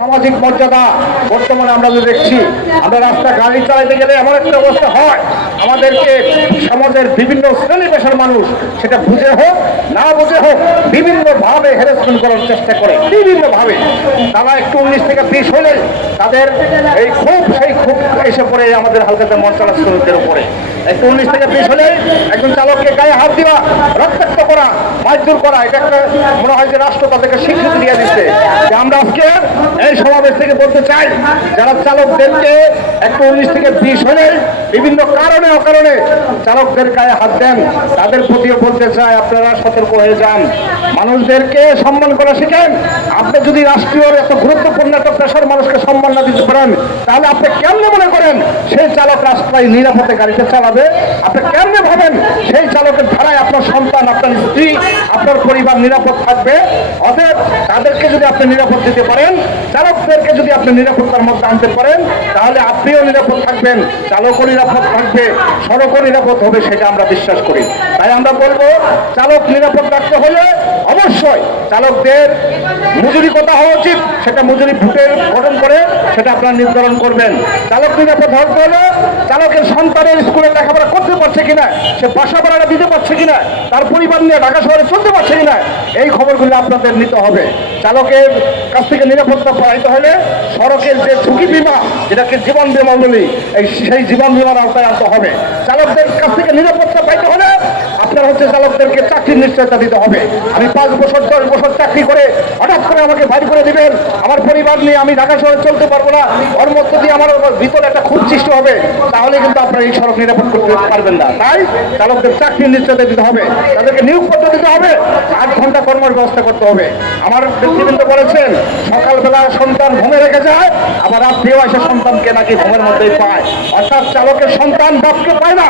সামাজিক মর্যাদা বর্তমানে আমরা যে দেখছি, আমরা রাস্তা গাড়ি চালাতে গেলে এমন একটা অবস্থা হয়, আমাদেরকে সমাজের বিভিন্ন শ্রেণী পেশার মানুষ সেটা বুঝে হোক না বুঝে হোক বিভিন্নভাবে হ্যারাসমেন্ট করার চেষ্টা করে, বিভিন্নভাবে। তারা একটু 19 থেকে 20 হলে তাদের সেই ক্ষোভ এসে পড়ে আমাদের হালকাতে মঞ্চালা শ্রমিকদের উপরে। একটু 19 থেকে 20 হলে একজন চালককে গায়ে হাত দেওয়া, রক্তাক্ত করা, মারধর করা, এটা একটা মনে হয় যে রাষ্ট্র তাদেরকে স্বীকৃতি দিয়ে দিচ্ছে। যে আমরা আজকে এই সমাবেশ থেকে বলতে চাই, যারা চালকদেরকে একটু 19 থেকে 20 হলে বিভিন্ন কারণে অকারণে চালকদের গায়ে হাত দেন, তাদের প্রতিও বলতে চাই আপনারা সতর্ক হয়ে যান, মানুষদেরকে সম্মান করা শিখেন। আপনি যদি রাষ্ট্রীয় এত গুরুত্বপূর্ণ একটা পেশার মানুষকে সম্মান না দিতে পারেন, তাহলে আপনি কেমনে মনে করেন সেই চালক রাস্তায় নিরাপদে গাড়িটা চালাবে? আপনি কেমনে ভাবেন সেই চালকের ধারায় আপনার সন্তান, আপনার স্ত্রী, আপনার পরিবার নিরাপদ থাকবে? অতএব তাদেরকে যদি আপনি নিরাপদ দিতে পারেন, চালকদেরকে যদি আপনি নিরাপত্তার মধ্যে আনতে পারেন, তাহলে আপনিও নিরাপদ থাকবেন, চালকও নিরাপদ থাকবে, সড়কও নিরাপদ হবে, সেটা আমরা বিশ্বাস করি। তাই আমরা বলবো, চালক নিরাপদ রাখতে হলে অবশ্যই চালকদের মজুরি কথা হওয়া উচিত, সেটা মজুরি ভোটের গঠন করে সেটা আপনারা নির্ধারণ করবেন। চালক নিরাপদ হতে হলে চালকের সন্তানের স্কুলে লেখাপড়া করতে পারছে কিনা, সে বাসা ভাড়াটা দিতে পারছে কিনা, তার পরিবার নিয়ে ঢাকা শহরে চলতে পারছে কিনা, এই খবরগুলো আপনাদের নিতে হবে। চালকের কাছ থেকে নিরাপত্তা পাইতে হলে সড়কের যে ঝুঁকি বিমা, যেটাকে জীবন বিমা বলি, সেই জীবন বিমার আওতায় আনতে হবে। চালকদের কাছ থেকে নিরাপত্তা পাইতে হলে আপনার চালকদেরকে চাকরির নিশ্চয়তা দিতে হবে। আমি 5 বছর 10 বছর চাকরি করে হঠাৎ করে আমাকে বাইর করে দিবেন, আমার পরিবার নিয়ে আমি ঢাকা শহরে চলতে পারবো না, ওর মধ্য দিয়ে আমার ভিতরে একটা খুব সৃষ্টি হবে, তাহলে কিন্তু আপনারা এই সড়ক নিরাপদ করতে পারবেন না। তাই চালকদের চাকরির নিশ্চয়তা দিতে হবে, তাদেরকে নিয়োগপত্র দিতে হবে, 8 ঘন্টা কর্মের ব্যবস্থা করতে হবে। আমার ব্যক্তিবৃন্দ বলেছেন, সকালবেলা সন্তান ঘুমে রেখে যায়, আবার রাত্রেও এসে সন্তানকে নাকি ঘুমের মধ্যেই পায়। অর্থাৎ চালকের সন্তান বাপকে পায় না,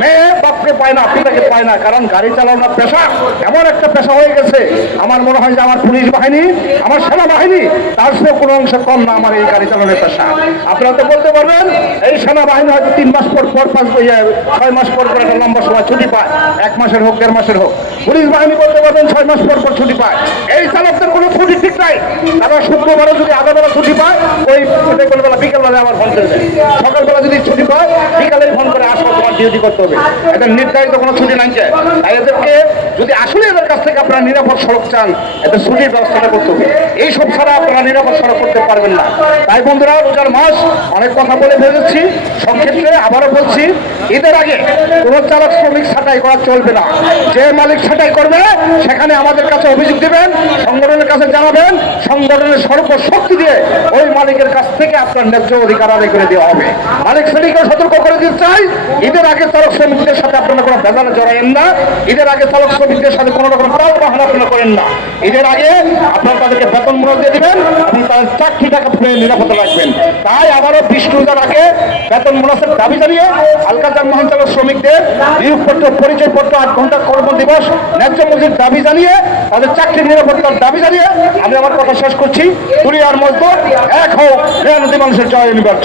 মেয়ে বাপকে পায় না, পিতাকে পায় না। কারণ গাড়ি চালানোর পেশা এমন একটা পেশা হয়ে গেছে, আমার মনে হয় যে আমার পুলিশ বাহিনী, আমার সেনাবাহিনী তার চেয়ে কোনো অংশ কম না আমার এই গাড়ি চালানোর পেশা। আপনারা তো বলতে পারবেন, এই সেনাবাহিনী হয়তো 3 মাস পর 6 মাস পর একটা লম্বা সময় ছুটি পায়, 1 মাসের হোক 1.5 মাসের হোক। পুলিশ বাহিনী বলতে পারবেন 6 মাস পর ছুটি পায়। এই চালকদের কোনো ছুটি ঠিক নাই। তারা শুক্রবারে যদি আধাবেলা ছুটি পায়, ওই বেলা বিকালবেলা আমার ফোন করে দেয়, সকালবেলা যদি ছুটি পায় বিকালে ফোন করে আসো, তোমার ডিউটি করতে হবে। এটা নির্ধারিত কোনো ছুটি নাই। তাই এদেরকে যদি আসলে এদের কাছ থেকে আপনারা নিরাপদ সড়ক চান, এদের ছুটির ব্যবস্থাটা করতে হবে। এইসব ছাড়া আপনারা নিরাপদ সড়ক করতে পারবেন না। তাই বন্ধুরা, রোজার মাস, অনেক কথা বলে ফেলেছি, সংক্ষেপে আবারও বলছি, ঈদের আগে কোনো চালক শ্রমিক ছাঁটাই করা চলবে না। যে মালিক ছাঁটাই করবে সেখানে আমাদের কাছে অভিযোগ দিবেন, সংগঠনের কাছে জানাবেন, সংগঠনের সর্বশক্তি দিয়ে ওই মালিকের কাছ থেকে আপনার ন্যায্য অধিকার আদায় করে দেওয়া হবে। মালিক শ্রেণীকে সতর্ক করে দিতে চাই, ঈদের আগে চালক শ্রমিকদের সাথে আপনারা কোনো ভেজালে জড়ায়েন না। ঈদের আগে চালক শ্রমিকদের সাথে কোনো রকম তাল বাহানা আপনারা করেন না। ঈদের আগে আপনারা তাদেরকে বেতন মূল্য দিয়ে দিবেন এবং তাদের চাকরি টাকা ফিরে নিরাপত্তা রাখবেন। তাই আবারও 20 রোজার আগে বেতন মুনাসেব দাবি জানিয়ে হালকা যানবাহন চালক শ্রমিকদের নিয়োগপত্র, পরিচয়পত্র, 8 ঘন্টা কর্মদিবস, ন্যায্য মজুরির দাবি জানিয়ে, তাদের চাকরির নিরাপত্তার দাবি জানিয়ে আমি আমার কথা শেষ করছি। দুনিয়ার মজদুর এক হোক, মেহনতি মানুষের জয় অনিবার্য।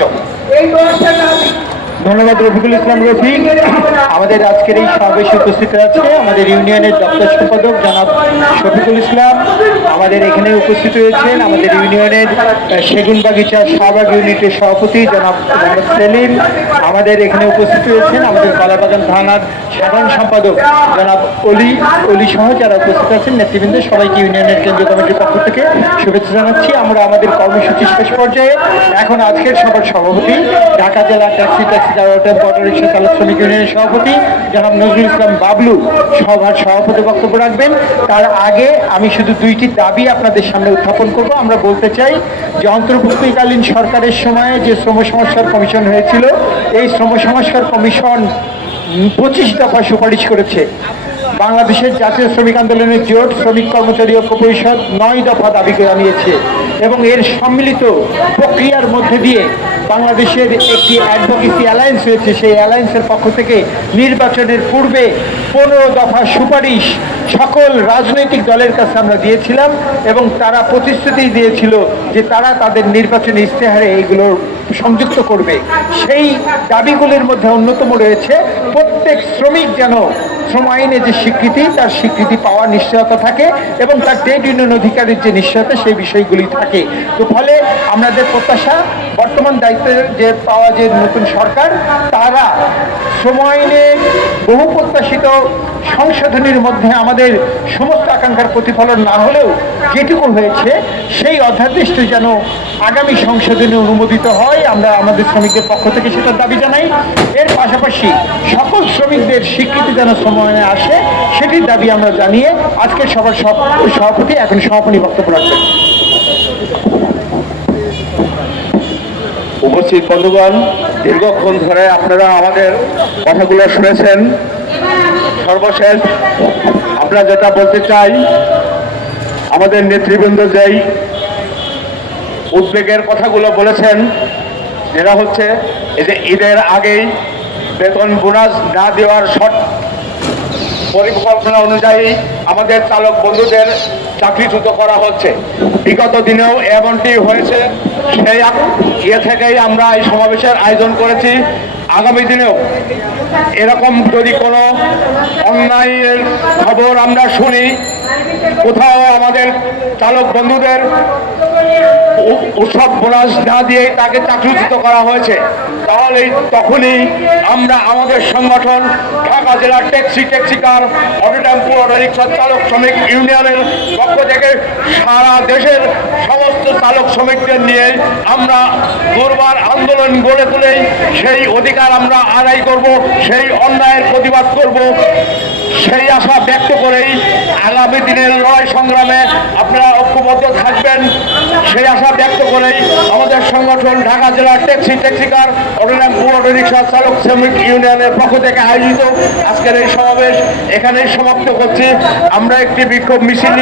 ধন্যবাদ রফিকুল ইসলাম রফিক। আমাদের আজকের এই সমাবেশে উপস্থিত আছে আমাদের ইউনিয়নের দপ্তর সম্পাদক জনাব শফিকুল ইসলাম। আমাদের এখানে উপস্থিত হয়েছেন আমাদের ইউনিয়নের সেগুনবাগিচা শাহবাগ ইউনিটের সভাপতি জনাব মোহাম্মদ সেলিম। আমাদের এখানে উপস্থিত হয়েছেন আমাদের কলাবাগান থানার সাধারণ সম্পাদক জনাব অলি সহ যারা উপস্থিত আছেন নেতৃবৃন্দ, সবাইকে ইউনিয়নের কেন্দ্রীয় কমিটির পক্ষ থেকে শুভেচ্ছা জানাচ্ছি। আমরা আমাদের কর্মসূচি শেষ পর্যায়ে। এখন আজকের সভার সভাপতি, ঢাকা জেলা ট্যাক্সি অটোরিক্সা চালক শ্রমিক ইউনিয়নের সভাপতি জনাব নজরুল ইসলাম বাবলু সভার সভাপতি বক্তব্য রাখবেন। তার আগে আমি শুধু 2টি দাবি আপনাদের সামনে উত্থাপন করব। আমরা বলতে চাই যে অন্তর্বর্তীকালীন সরকারের সময়ে যে শ্রম সংস্কার কমিশন হয়েছিল, এই শ্রম সংস্কার কমিশন 25 দফা সুপারিশ করেছে। বাংলাদেশের জাতীয় শ্রমিক আন্দোলনের জোট শ্রমিক কর্মচারী ঐক্য পরিষদ 9 দফা দাবি জানিয়েছে এবং এর সম্মিলিত প্রক্রিয়ার মধ্যে দিয়ে বাংলাদেশের একটি অ্যাডভোকেসি অ্যালায়েন্স হয়েছে। সেই অ্যালায়েন্সের পক্ষ থেকে নির্বাচনের পূর্বে 15 দফা সুপারিশ সকল রাজনৈতিক দলের কাছে আমরা দিয়েছিলাম এবং তারা প্রতিশ্রুতি দিয়েছিল যে তারা তাদের নির্বাচনী ইশতেহারে এইগুলো সংযুক্ত করবে। সেই দাবিগুলির মধ্যে অন্যতম রয়েছে প্রত্যেক শ্রমিক যেন শ্রম আইনে যে স্বীকৃতি, তার স্বীকৃতি পাওয়ার নিশ্চয়তা থাকে এবং তার ট্রেড ইউনিয়ন অধিকারের যে নিশ্চয়তা, সেই বিষয়গুলি থাকে। তো ফলে আমাদের প্রত্যাশা, বর্তমান দায়িত্বে যে পাওয়া যে নতুন সরকার, তারা শ্রম আইনের বহু প্রত্যাশিত সংশোধনীর মধ্যে আমাদের সমস্ত আকাঙ্ক্ষার প্রতিফলন না হলেও যেটুকু হয়েছে সেই অধ্যাদেশটি যেন আগামী সংশোধনে অনুমোদিত হয়, আমরা আমাদের শ্রমিকদের পক্ষ থেকে সেটার দাবি জানাই। এর পাশাপাশি সকল শ্রমিকদের স্বীকৃতি যেন শ্রম আইনে আসে, সেটির দাবি আমরা জানিয়ে আজকের সবার সভাপতি এখন সমাপনী বক্তব্য রাখবেন। উপস্থিত বন্ধুগণ, দীর্ঘক্ষণ ধরে আপনারা আমাদের কথাগুলো শুনেছেন। সর্বশেষ আমরা যেটা বলতে চাই, আমাদের নেতৃবৃন্দ যেই উদ্বেগের কথাগুলো বলেছেন, যেটা হচ্ছে এই যে ঈদের আগেই বেতন বোনাস না দেওয়ার পরিকল্পনা অনুযায়ী আমাদের চালক বন্ধুদের চাকরিচ্যুত করা হচ্ছে। বিগত দিনেও এমনটি হয়েছে, সেই থেকেই আমরা এই সমাবেশের আয়োজন করেছি। আগামী দিনেও এরকম যদি কোনো অন্যায়ের খবর আমরা শুনি, কোথাও আমাদের চালক বন্ধুদের উৎসব বোনাস না দিয়ে তাকে চাকরিচ্যুত করা হয়েছে, তাহলে তখনই আমরা আমাদের সংগঠন ঢাকা জেলার ট্যাক্সি কার অটো টেম্পো অটো রিক্সা চালক শ্রমিক ইউনিয়নের পক্ষ থেকে সারা দেশের সমস্ত চালক শ্রমিকদের নিয়ে আমরা দুর্বার আন্দোলন গড়ে তুলেই সেই অধিকার আমরা আদায় করব, সেই অন্যায়ের প্রতিবাদ করব। সেই আশা ব্যক্ত করেই আগামী দিনের লড়াই সংগ্রামে আপনারা ঐক্যবদ্ধ থাকবেন, সেই আশা ব্যক্ত করেই আমাদের সংগঠন ঢাকা জেলার ট্যাক্সি কার অটো টেম্পো অটো রিক্সা চালক শ্রমিক ইউনিয়নের পক্ষ থেকে আয়োজিত আজকের এই সমাবেশ এখানেই সমাপ্ত করছি। আমরা একটি বিক্ষোভ মিছিল